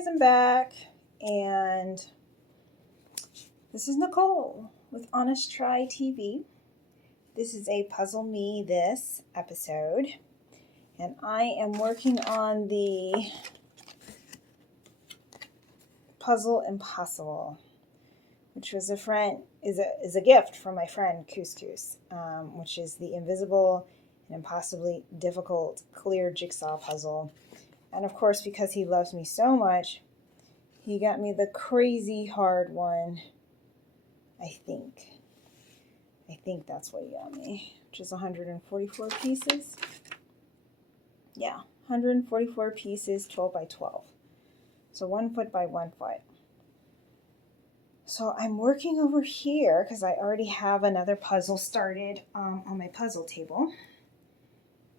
guys, I'm back, and this is Nicole with Honest Try TV. This is a Puzzle Me This episode, and I am working on the Puzzle Impossible, which was is a gift from my friend Couscous, which is the invisible and impossibly difficult clear jigsaw puzzle. And of course, because he loves me so much, he got me the crazy hard one, I think. I think that's what he got me, which is 144 pieces. Yeah, 144 pieces, 12 by 12. So 1 foot by 1 foot. So I'm working over here because I already have another puzzle started on my puzzle table.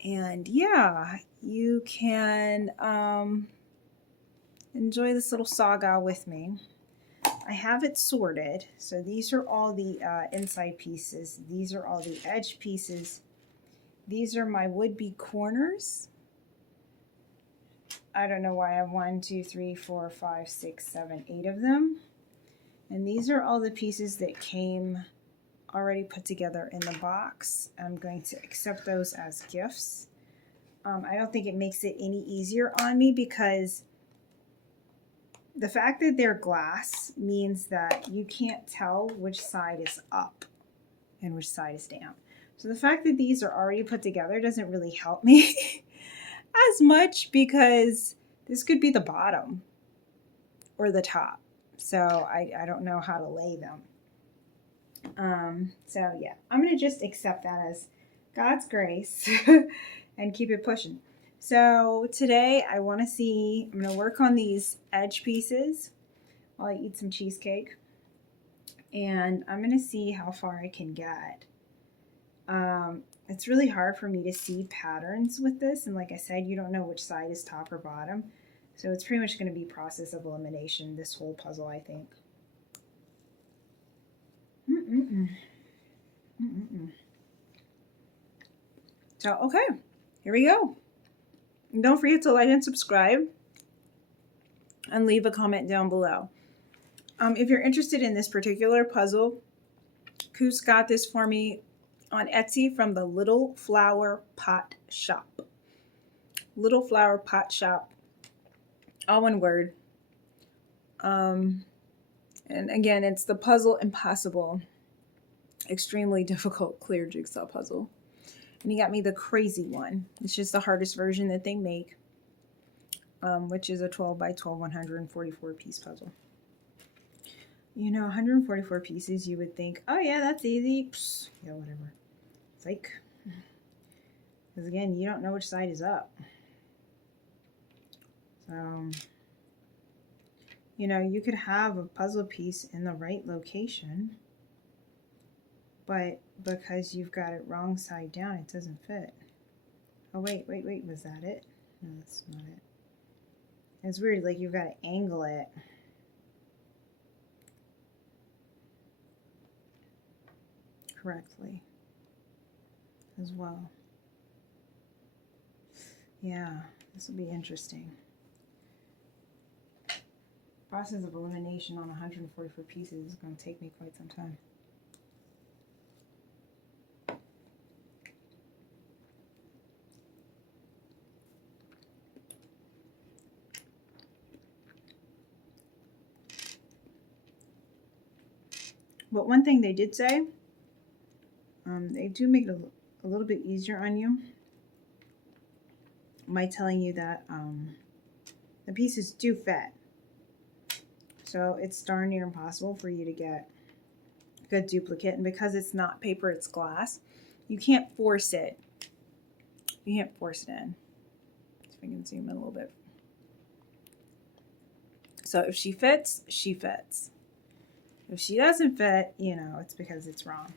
And yeah, you can enjoy this little saga with me. I have it sorted. So these are all the inside pieces. These are all the edge pieces. These are my would-be corners. I don't know why I have 1, 2, 3, 4, 5, 6, 7, 8 of them. And these are all the pieces that came already put together in the box. I'm going to accept those as gifts. I don't think it makes it any easier on me because the fact that they're glass means that you can't tell which side is up and which side is down. So the fact that these are already put together doesn't really help me as much because this could be the bottom or the top. So I don't know how to lay them. So yeah, I'm going to just accept that as God's grace and keep it pushing. So today I'm going to work on these edge pieces while I eat some cheesecake. And I'm going to see how far I can get. It's really hard for me to see patterns with this. And like I said, you don't know which side is top or bottom. So it's pretty much going to be process of elimination, this whole puzzle, I think. So, okay, here we go. And don't forget to like and subscribe and leave a comment down below. If you're interested in this particular puzzle, Coos got this for me on Etsy from the Little Flower Pot Shop. Little Flower Pot Shop, all one word. And again, it's the Puzzle Impossible, extremely difficult clear jigsaw puzzle. And he got me the crazy one. It's just the hardest version that they make, which is a 12 by 12, 144 piece puzzle. You know, 144 pieces, you would think, oh yeah, that's easy. Psst, yeah, whatever. It's like, because again, you don't know which side is up. So, you know, you could have a puzzle piece in the right location, but because you've got it wrong side down, it doesn't fit. Oh, wait, was that it? No, that's not it. It's weird, like you've got to angle it. Correctly as well. Yeah, this will be interesting. Process of elimination on 144 pieces is going to take me quite some time. But one thing they did say, they do make it a little bit easier on you by telling you that the pieces do fit. So it's darn near impossible for you to get a good duplicate. And because it's not paper, it's glass, you can't force it. You can't force it in. So I can zoom in a little bit. So if she fits, she fits. If she doesn't fit, you know, it's because it's wrong.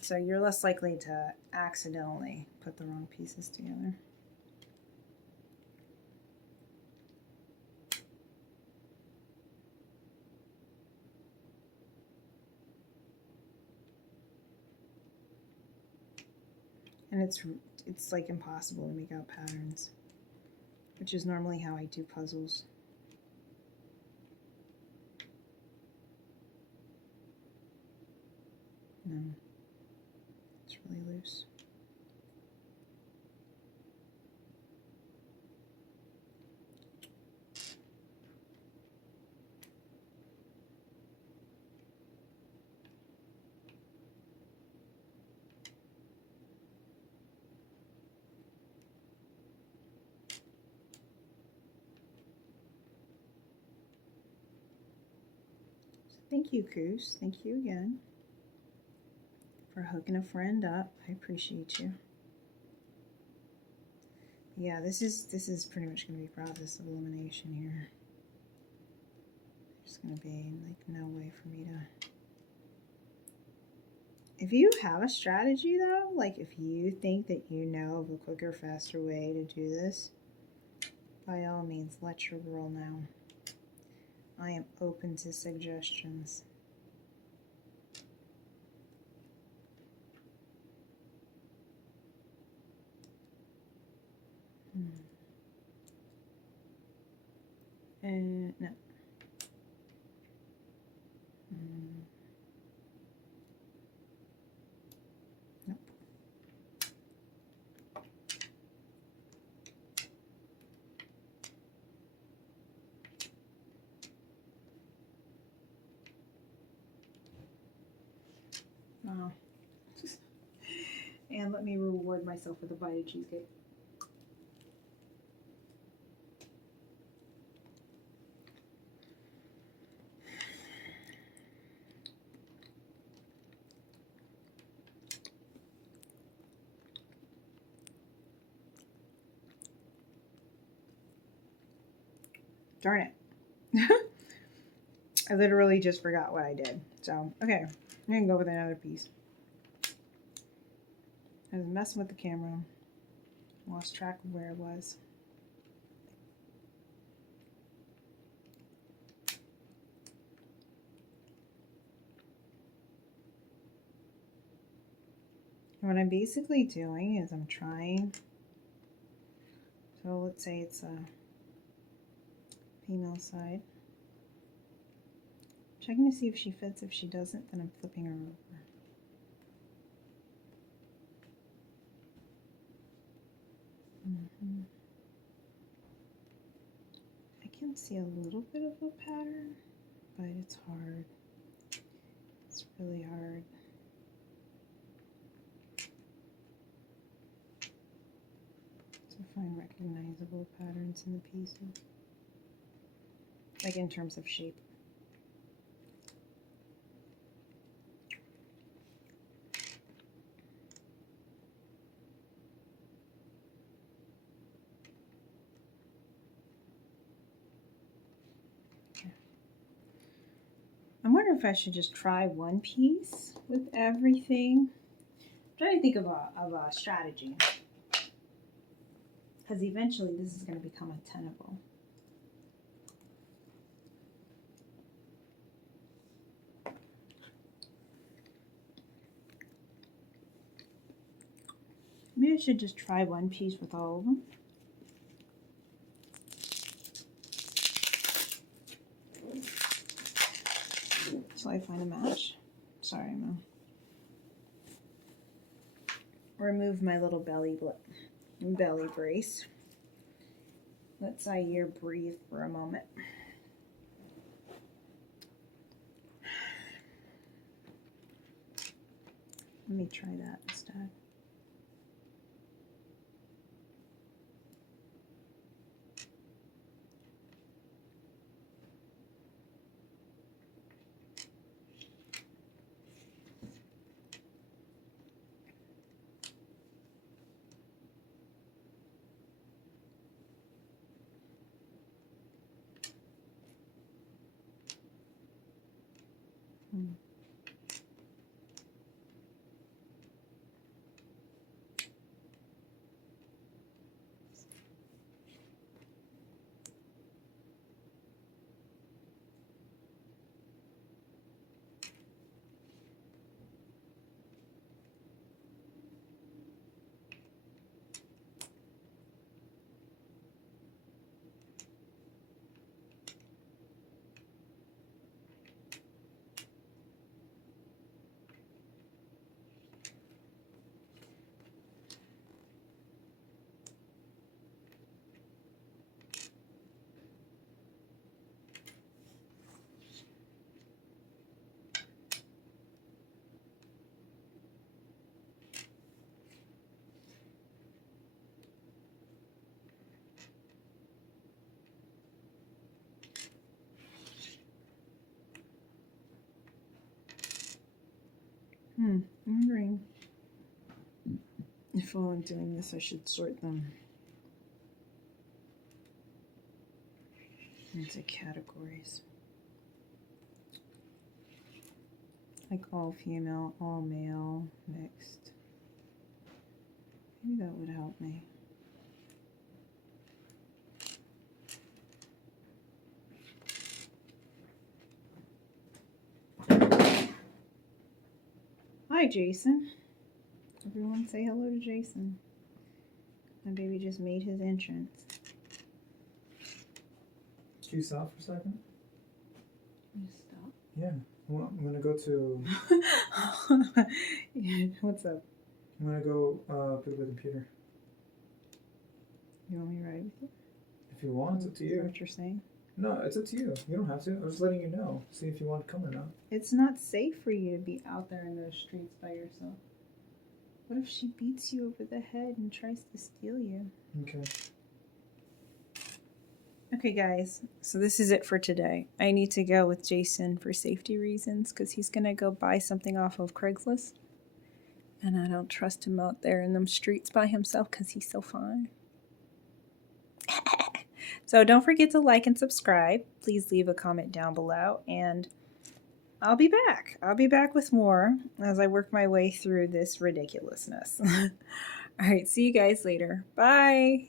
So you're less likely to accidentally put the wrong pieces together. And it's like impossible to make out patterns. which is normally how I do puzzles. No, it's really loose. Thank you, Goose. Thank you again for hooking a friend up. I appreciate you. Yeah, this is pretty much going to be process of elimination here. There's going to be like no way for me to... If you have a strategy though, like if you think that you know of a quicker, faster way to do this, by all means, let your girl know. I am open to suggestions. And no. Nope. Wow. And let me reward myself with a bite of cheesecake. Darn it. I literally just forgot what I did. So, okay. I'm going to go with another piece. I was messing with the camera. Lost track of where it was. What I'm basically doing is I'm trying. So let's say it's a female side. Checking to see if she fits. If she doesn't, then I'm flipping her over. I can see a little bit of a pattern, but it's hard. It's really hard. To find recognizable patterns in the pieces, like in terms of shape. I'm wondering if I should just try one piece with everything. I'm trying to think of a strategy, because eventually this is going to become untenable. Maybe I should just try one piece with all of them. Till I find a match. Sorry, Mom. Remove my little belly brace. Let Zaire breathe for a moment. Let me try that instead. I'm wondering if while I'm doing this I should sort them into categories. Like all female, all male, mixed. Maybe that would help me. Hi, Jason. Everyone say hello to Jason. My baby just made his entrance. Can you stop for a second? Can you stop? Yeah. Well, I'm gonna go to. What's up? I'm gonna go pick up the computer. You want me to ride with you? If you want, it's up to Is that you. what you're saying? No, it's up to you. You don't have to. I was letting you know. See if you want to come or not. It's not safe for you to be out there in those streets by yourself. What if she beats you over the head and tries to steal you? Okay. Okay, guys. So this is it for today. I need to go with Jason for safety reasons because he's going to go buy something off of Craigslist. And I don't trust him out there in them streets by himself because he's so fine. So don't forget to like and subscribe. Please leave a comment down below. And I'll be back. I'll be back with more as I work my way through this ridiculousness. All right, see you guys later. Bye.